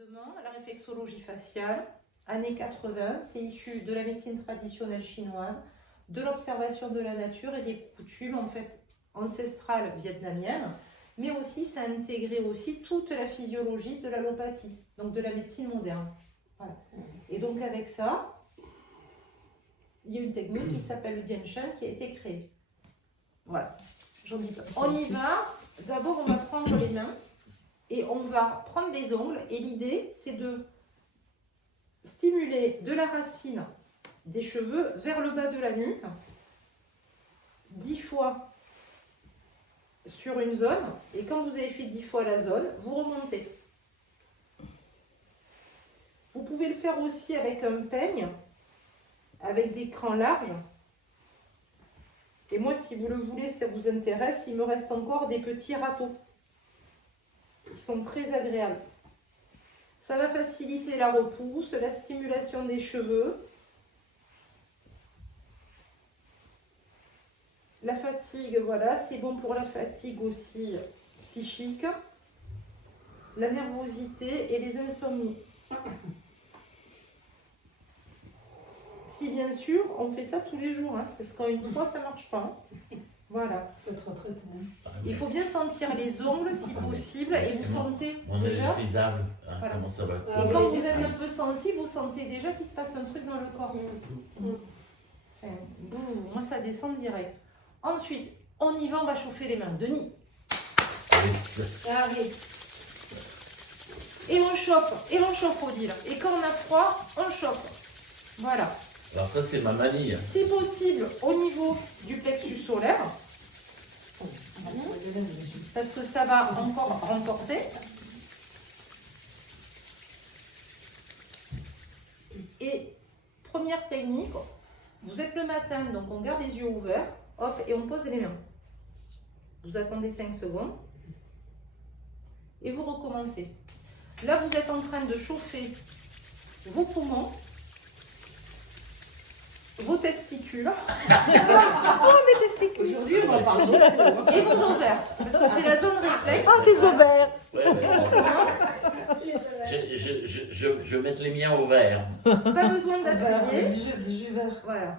rapidement, la réflexologie faciale, années 80, c'est issu de la médecine traditionnelle chinoise, de l'observation de la nature et des coutumes en fait ancestrales vietnamiennes, mais aussi ça a intégré aussi toute la physiologie de l'allopathie, donc de la médecine moderne. Voilà. Et donc avec ça, il y a une technique qui s'appelle le Dian Shan qui a été créée. Voilà, j'en dis pas. On y va. D'abord, on va prendre les mains et on va prendre les ongles. Et l'idée, c'est de stimuler de la racine des cheveux vers le bas de la nuque, 10 fois sur une zone. Et quand vous avez fait 10 fois la zone, vous remontez. Vous pouvez le faire aussi avec un peigne, avec des crans larges. Et moi, si vous le voulez, ça vous intéresse, il me reste encore des petits râteaux qui sont très agréables. Ça va faciliter la repousse, la stimulation des cheveux, la fatigue, voilà, c'est bon pour la fatigue aussi psychique, la nervosité et les insomnies. Si bien sûr, on fait ça tous les jours, hein, parce qu'en une fois, ça ne marche pas. Hein. Voilà. Il faut bien sentir les ongles si possible, et vous sentez déjà. Hein, voilà. comment ça va. Et quand vous êtes un peu sensible, vous sentez déjà qu'il se passe un truc dans le corps. Enfin, moi, ça descend direct. Ensuite, on y va, on va chauffer les mains. Denis. Allez. Et on chauffe, Odile. Et quand on a froid, on chauffe. Voilà. Alors ça, c'est ma manie. Si possible, au niveau du plexus solaire, parce que ça va encore renforcer. Et première technique, vous êtes le matin, donc on garde les yeux ouverts, hop, et on pose les mains. Vous attendez 5 secondes et vous recommencez. Là, vous êtes en train de chauffer vos poumons, vos testicules. Oh, mes testicules. Aujourd'hui, on va parler. Et vos ovaires. Parce que c'est la zone réflexe. Ah, tes ovaires. Je vais mettre les miens au vert. Pas besoin d'appuyer. Du jus vert. Voilà.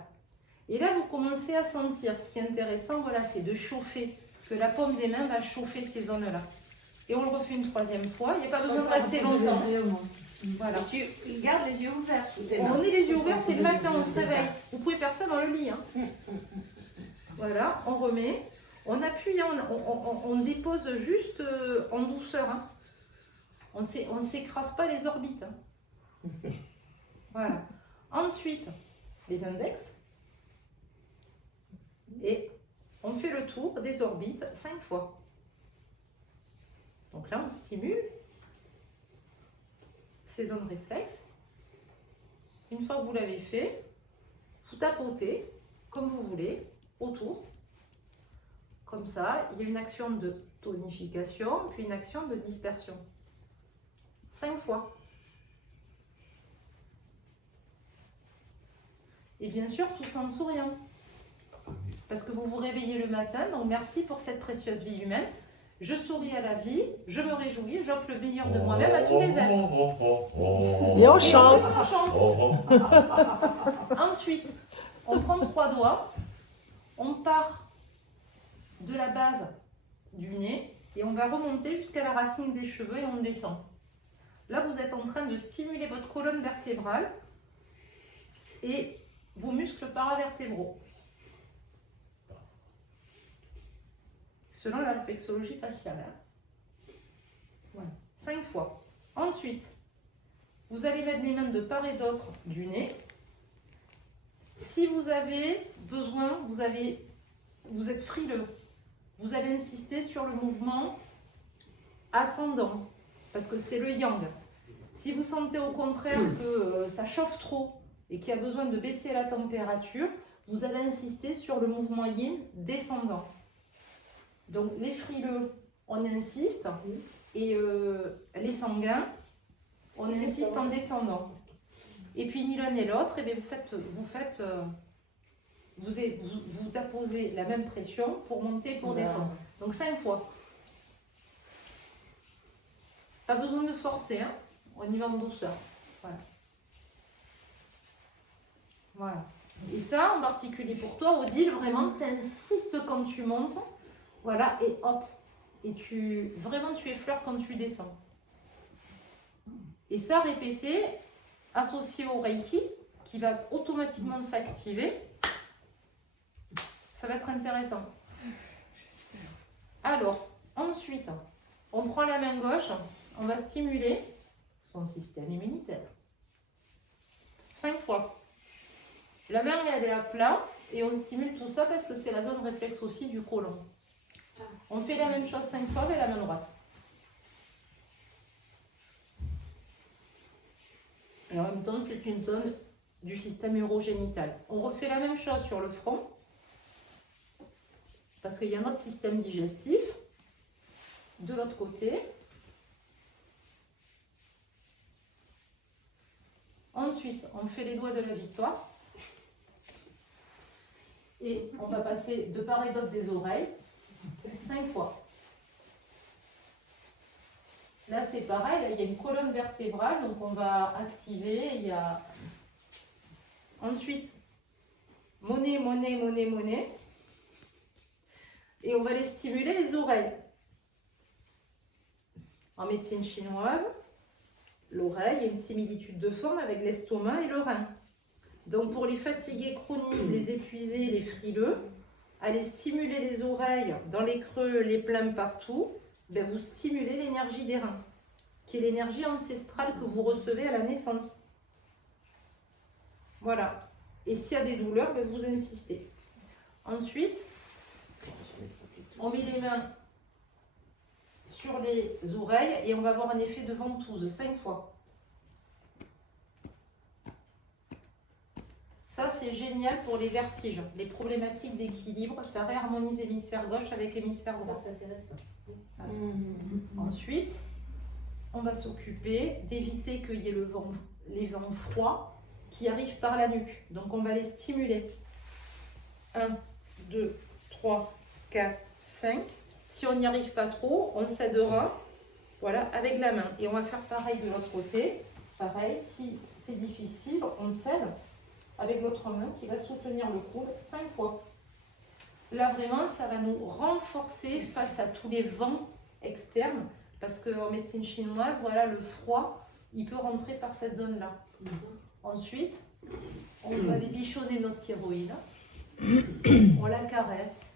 Et là, vous commencez à sentir. Ce qui est intéressant, voilà, c'est de chauffer. Que la paume des mains va chauffer ces zones-là. Et on le refait une troisième fois. Il n'y a pas besoin de rester longtemps. Voilà. Tu gardes les yeux ouverts. On est les yeux ouverts, c'est le matin, on se réveille. Vous pouvez faire ça dans le lit. Hein. Voilà, on remet. On appuie, on dépose juste en douceur. Hein. On ne s'écrase pas les orbites. Hein. Voilà. Ensuite, les index. Et on fait le tour des orbites 5 fois. Donc là, on stimule ces zones réflexes. Une fois que vous l'avez fait, vous tapotez comme vous voulez autour. Comme ça, il y a une action de tonification, puis une action de dispersion. 5 fois. Et bien sûr, tout en souriant. Parce que vous vous réveillez le matin, donc merci pour cette précieuse vie humaine. Je souris à la vie, je me réjouis, j'offre le meilleur de moi-même à tous les êtres. Et on chante. Ensuite, on prend 3 doigts, on part de la base du nez et on va remonter jusqu'à la racine des cheveux et on descend. Là, vous êtes en train de stimuler votre colonne vertébrale et vos muscles paravertébraux. Selon la réflexologie faciale. Hein. Voilà. 5 fois. Ensuite, vous allez mettre les mains de part et d'autre du nez. Si vous avez besoin, vous êtes frileux, vous allez insister sur le mouvement ascendant, parce que c'est le yang. Si vous sentez au contraire que ça chauffe trop et qu'il y a besoin de baisser la température, vous allez insister sur le mouvement yin descendant. Donc les frileux, on insiste, et les sanguins, on insiste en descendant. Et puis ni l'un ni l'autre, et bien vous apposez la même pression pour monter, pour descendre. Donc 5 fois. Pas besoin de forcer, hein. On y va en douceur. Voilà. Voilà. Et ça, en particulier pour toi, Odile, vraiment, tu insistes quand tu montes. Voilà, et hop. Et vraiment, tu effleures quand tu descends. Et ça, répété, associé au Reiki, qui va automatiquement s'activer. Ça va être intéressant. Alors, ensuite, on prend la main gauche, on va stimuler son système immunitaire. 5 fois. La main, elle est à plat et on stimule tout ça parce que c'est la zone réflexe aussi du côlon. On fait la même chose 5 fois avec la main droite. Et en même temps, c'est une zone du système urogénital. On refait la même chose sur le front parce qu'il y a notre système digestif de l'autre côté. Ensuite, on fait les doigts de la victoire. Et on va passer de part et d'autre des oreilles 5 fois. Là, c'est pareil, là, il y a une colonne vertébrale, donc on va activer. Ensuite, monnaie, monnaie, monnaie, monnaie. Et on va les stimuler les oreilles. En médecine chinoise, l'oreille a une similitude de forme avec l'estomac et le rein. Donc pour les fatigués chroniques, les épuisés, les frileux, allez stimuler les oreilles dans les creux, les pleins partout, ben vous stimulez l'énergie des reins, qui est l'énergie ancestrale que vous recevez à la naissance. Voilà. Et s'il y a des douleurs, ben vous insistez. Ensuite, on met les mains sur les oreilles et on va avoir un effet de ventouse 5 fois. Ça, c'est génial pour les vertiges, les problématiques d'équilibre. Ça réharmonise l'hémisphère gauche avec l'hémisphère droit. Ça, c'est intéressant. Voilà. Ensuite, on va s'occuper d'éviter qu'il y ait les vents froids qui arrivent par la nuque. Donc, on va les stimuler. 1, 2, 3, 4, 5. Si on n'y arrive pas trop, on s'aidera, voilà, avec la main. Et on va faire pareil de l'autre côté. Pareil, si c'est difficile, on s'aide avec l'autre main qui va soutenir le coude 5 fois. Là, vraiment, ça va nous renforcer face à tous les vents externes. Parce qu'en médecine chinoise, voilà, le froid, il peut rentrer par cette zone-là. Ensuite, on va aller bichonner notre thyroïde. On la caresse.